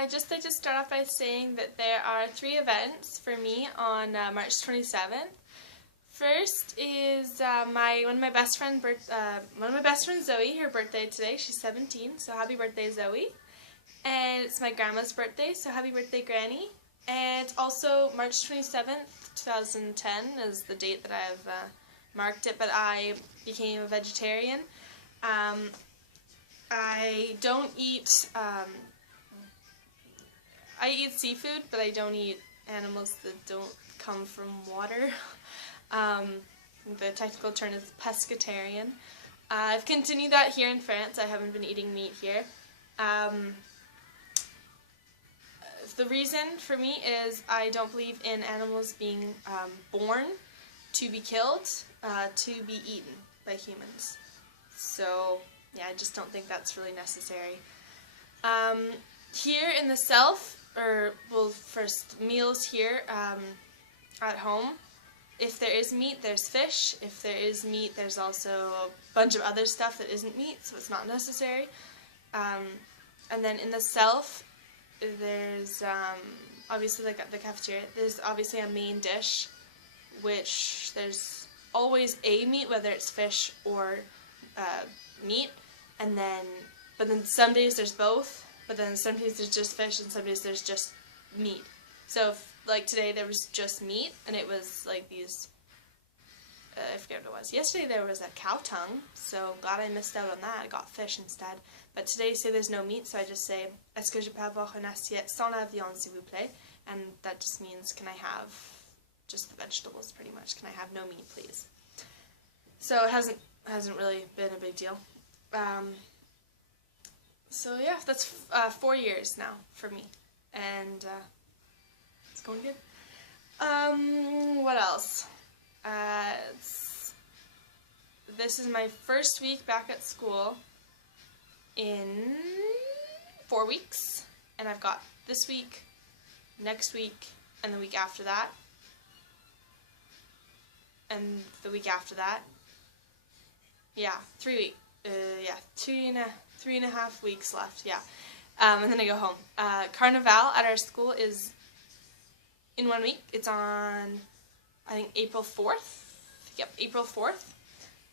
I just like to start off by saying that there are 3 events for me on March 27th. First is one of my best friends, Zoe. Her birthday today. She's 17, so happy birthday, Zoe. And it's my grandma's birthday, so happy birthday, Granny. And also March 27th, 2010 is the date that I've marked it, but I became a vegetarian. I don't eat. I eat seafood, but I don't eat animals that don't come from water. The technical term is pescatarian. I've continued that here in France. I haven't been eating meat here. The reason for me is I don't believe in animals being born to be killed, to be eaten by humans. So, yeah, I just don't think that's really necessary. Here in the South, first meals here at home, if there is meat, there's fish. If there is meat, there's also a bunch of other stuff that isn't meat, so it's not necessary. And then in the South, there's obviously like the cafeteria, there's obviously a main dish, which there's always a meat, whether it's fish or meat, but then some days there's both, but then some days there's just fish and some days there's just meat. So like today there was just meat, and it was like these, I forget what it was. Yesterday there was a cow tongue, so glad I missed out on that. I got fish instead. But today, say there's no meat, so I just say, est-ce que je peux avoir une assiette sans la viande, s'il vous plaît? And that just means, can I have just the vegetables, pretty much? Can I have no meat, please? So it hasn't really been a big deal. So yeah, that's 4 years now for me, and it's going good. What else? This is my first week back at school in 4 weeks, and I've got this week, next week, and the week after that, and the week after that. Yeah, 3 weeks. 3.5 weeks left. Yeah, and then I go home. Carnival at our school is in 1 week. It's on, I think, April 4th. Yep, April 4th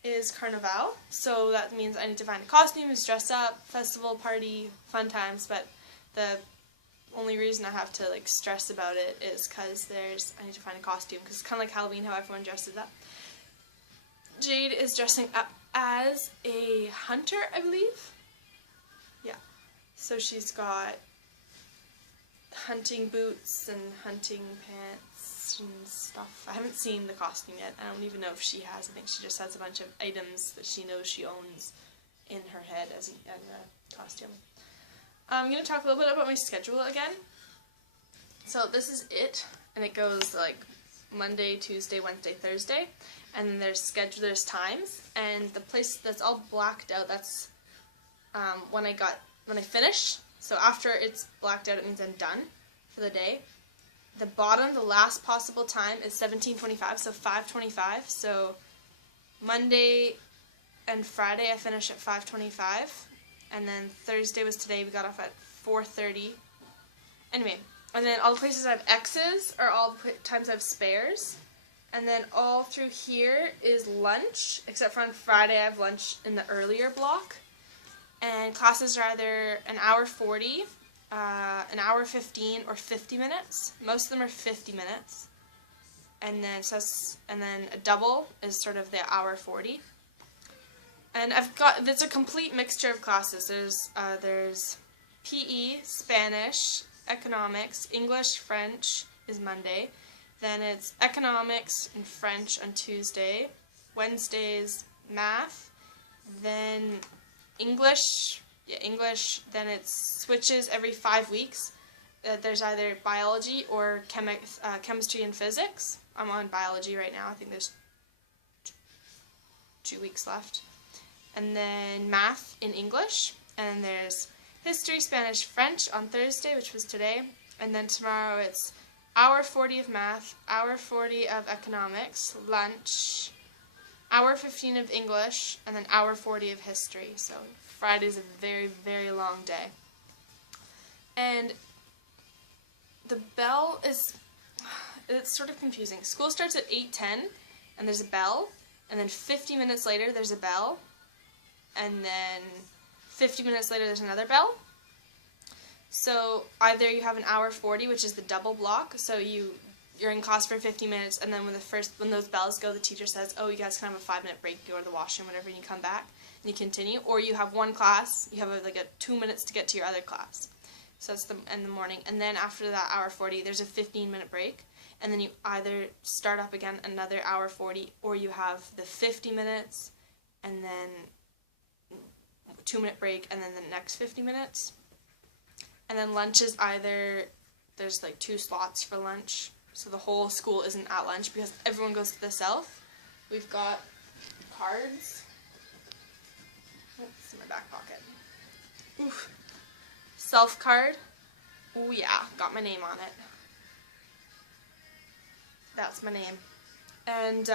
is Carnival. So that means I need to find a costume, dress up, festival, party, fun times. But the only reason I have to stress about it is because I need to find a costume, because it's kind of like Halloween, how everyone dresses up. Jade is dressing up as a hunter, I believe. Yeah. So she's got hunting boots and hunting pants and stuff. I haven't seen the costume yet. I don't even know if she has. I think she just has a bunch of items that she knows she owns in her head as a costume. I'm going to talk a little bit about my schedule again. So this is it, and it goes Monday, Tuesday, Wednesday, Thursday, and then there's times, and the place that's all blacked out, that's when I finish. So after it's blacked out, it means I'm done for the day. The bottom, the last possible time is 17:25, so 5:25. So Monday and Friday I finish at 5:25, and then Thursday was today. We got off at 4:30. Anyway, and then all the places I have X's are all the times I have spares. And then all through here is lunch, except for on Friday I have lunch in the earlier block. And classes are either an hour 40, an hour 15, or 50 minutes. Most of them are 50 minutes. And then a double is sort of the hour 40. And there's a complete mixture of classes. There's PE, Spanish, economics, English, French is Monday. Then it's economics and French on Tuesday. Wednesdays, math. Then English, then it switches every 5 weeks. There's either biology or chemistry and physics. I'm on biology right now. I think there's 2 weeks left. And then math in English. And there's history, Spanish, French on Thursday, which was today. And then tomorrow it's hour 40 of math, hour 40 of economics, lunch, hour 15 of English, and then hour 40 of history. So Friday's a very, very long day. And the bell is, it's sort of confusing. School starts at 8:10, and there's a bell, and then 50 minutes later there's a bell, and then 50 minutes later there's another bell. So either you have an hour 40, which is the double block, so you're in class for 50 minutes, and then when those bells go, the teacher says, oh, you guys can have a 5-minute break, go to the washroom, whatever, and you come back, and you continue. Or you have one class, you have like a 2 minutes to get to your other class. So that's in the morning. And then after that hour 40, there's a 15-minute break, and then you either start up again another hour 40, or you have the 50 minutes, and then 2-minute break, and then the next 50 minutes. And then lunch is there's like 2 slots for lunch. So the whole school isn't at lunch because everyone goes to the south. We've got cards. It's in my back pocket. Oof. Self card. Oh yeah, got my name on it. That's my name. And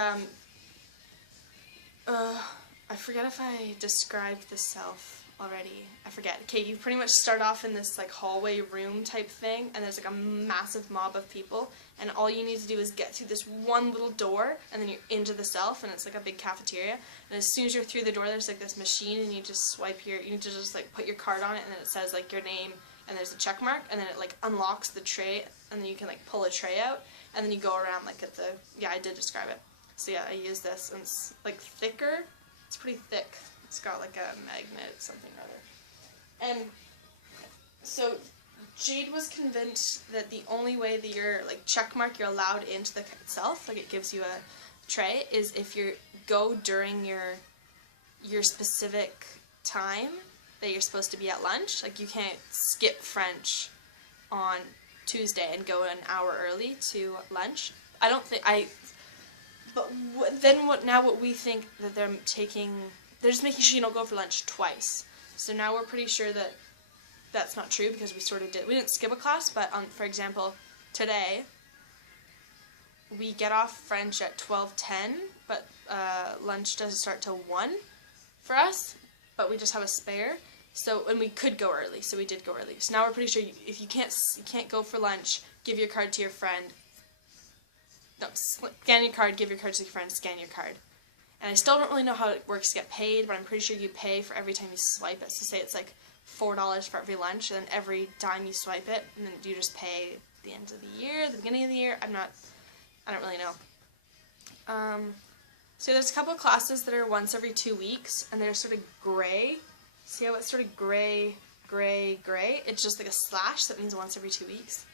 I forget if I described the self already. I forget. Okay, you pretty much start off in this like hallway room type thing, and there's like a massive mob of people, and all you need to do is get through this one little door, and then you're into the self, and it's like a big cafeteria. And as soon as you're through the door, there's like this machine, and you just you need to just like put your card on it, and then it says like your name, and there's a check mark, and then it like unlocks the tray, and then you can like pull a tray out, and then you go around like at the, yeah, I did describe it. So yeah, I use this, and it's like thicker. It's pretty thick. It's got like a magnet, something or other. And so Jade was convinced that the only way that you're you're allowed into the itself, like it gives you a tray, is if you go during your specific time that you're supposed to be at lunch. Like you can't skip French on Tuesday and go an hour early to lunch. I don't think but what we think that they're just making sure you don't go for lunch twice. So now we're pretty sure that that's not true because we didn't skip a class, but for example, today we get off French at 12:10, but lunch doesn't start till 1 for us, but we just have a spare. So, and we could go early, so we did go early. So now we're pretty sure if you can't go for lunch, give your card to your friend. No, scan your card, give your card to your friend, scan your card. And I still don't really know how it works to get paid, but I'm pretty sure you pay for every time you swipe it. So say it's like $4 for every lunch, and then every time you swipe it, and then you just pay at the end of the year, the beginning of the year. I don't really know. So there's a couple of classes that are once every 2 weeks, and they're sort of gray. See how it's sort of gray, gray, gray? It's just like a slash, that means once every 2 weeks.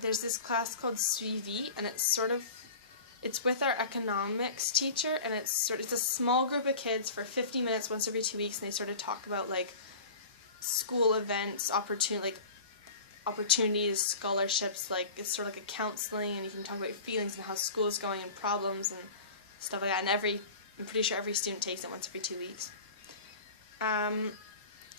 There's this class called Suivi, and it's with our economics teacher, and it's a small group of kids for 50 minutes once every 2 weeks, and they sort of talk about like school events, opportunities, scholarships, like it's sort of like a counseling, and you can talk about your feelings and how school is going and problems and stuff like that. And I'm pretty sure every student takes it once every 2 weeks.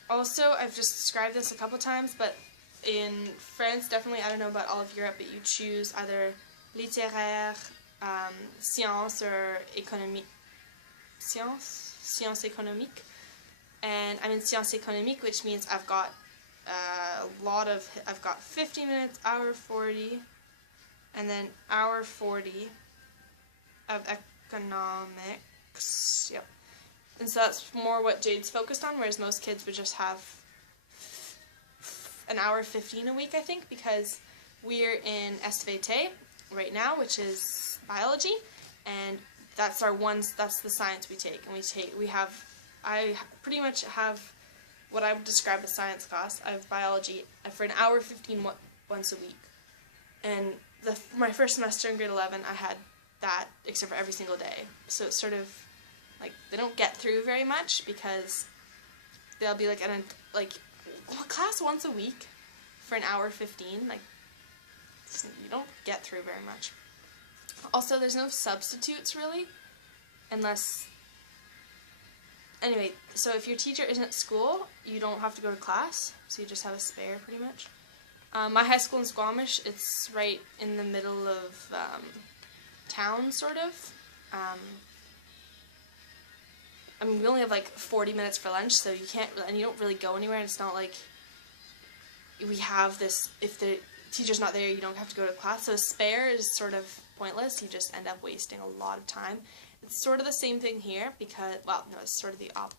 Also, I've just described this a couple times, but in France, definitely, I don't know about all of Europe, but you choose either littéraire, science, or économique. Science économique. And I'm in science économique, which means I've got I've got 50 minutes, hour 40, and then hour 40 of economics. Yep. And so that's more what Jade's focused on, whereas most kids would just have an hour 15 a week, I think, because we're in SVT right now, which is biology, and that's the science we take. And I pretty much have what I would describe as science class. I have biology for an hour 15 once a week. And my first semester in grade 11, I had that except for every single day. So it's sort of like they don't get through very much because they'll be like class once a week for an hour 15. Like you don't get through very much. Also, there's no substitutes really, unless. Anyway, so if your teacher isn't at school, you don't have to go to class, so you just have a spare pretty much. My high school in Squamish, it's right in the middle of town, sort of. I mean, we only have like 40 minutes for lunch, so you don't really go anywhere, and it's not like we have this, if the teacher's not there, you don't have to go to class. So a spare is sort of pointless. You just end up wasting a lot of time. It's sort of the same thing here because, well, no, it's sort of the opposite.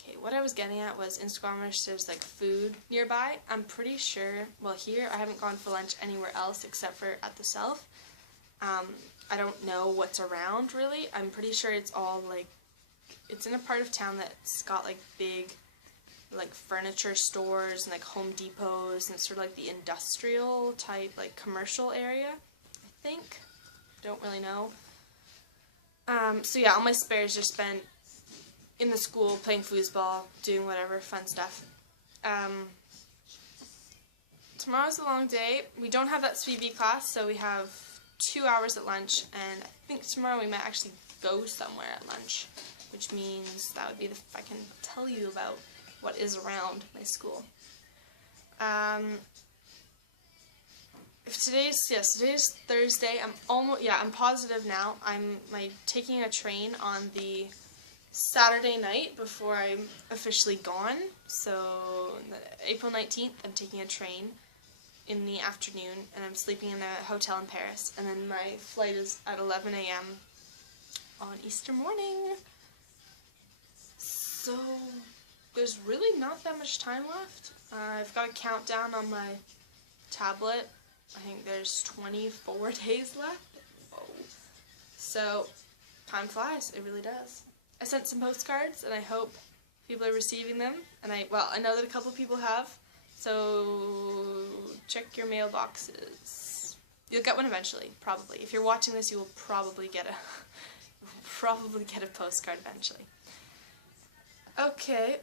Okay, what I was getting at was in Squamish there's like food nearby. I'm pretty sure, well here I haven't gone for lunch anywhere else except for at the South. I don't know what's around really. I'm pretty sure it's all like, it's in a part of town that's got like big like furniture stores and like Home Depots, and it's sort of like the industrial type like commercial area, I think. Don't really know. So yeah, all my spares just spent in the school playing foosball, doing whatever fun stuff. Tomorrow's a long day. We don't have that SVB class, so we have 2 hours at lunch, and I think tomorrow we might actually go somewhere at lunch, which means that would be if I can tell you about what is around my school. If today's Thursday. I'm positive now. I'm taking a train on the Saturday night before I'm officially gone. So April 19th, I'm taking a train in the afternoon, and I'm sleeping in a hotel in Paris, and then my flight is at 11 a.m. on Easter morning. So there's really not that much time left. I've got a countdown on my tablet. I think there's 24 days left. Whoa. So time flies, it really does. I sent some postcards, and I hope people are receiving them. And I know that a couple people have, so check your mailboxes. You'll get one eventually, probably. If you're watching this, you will probably get a postcard eventually. Okay,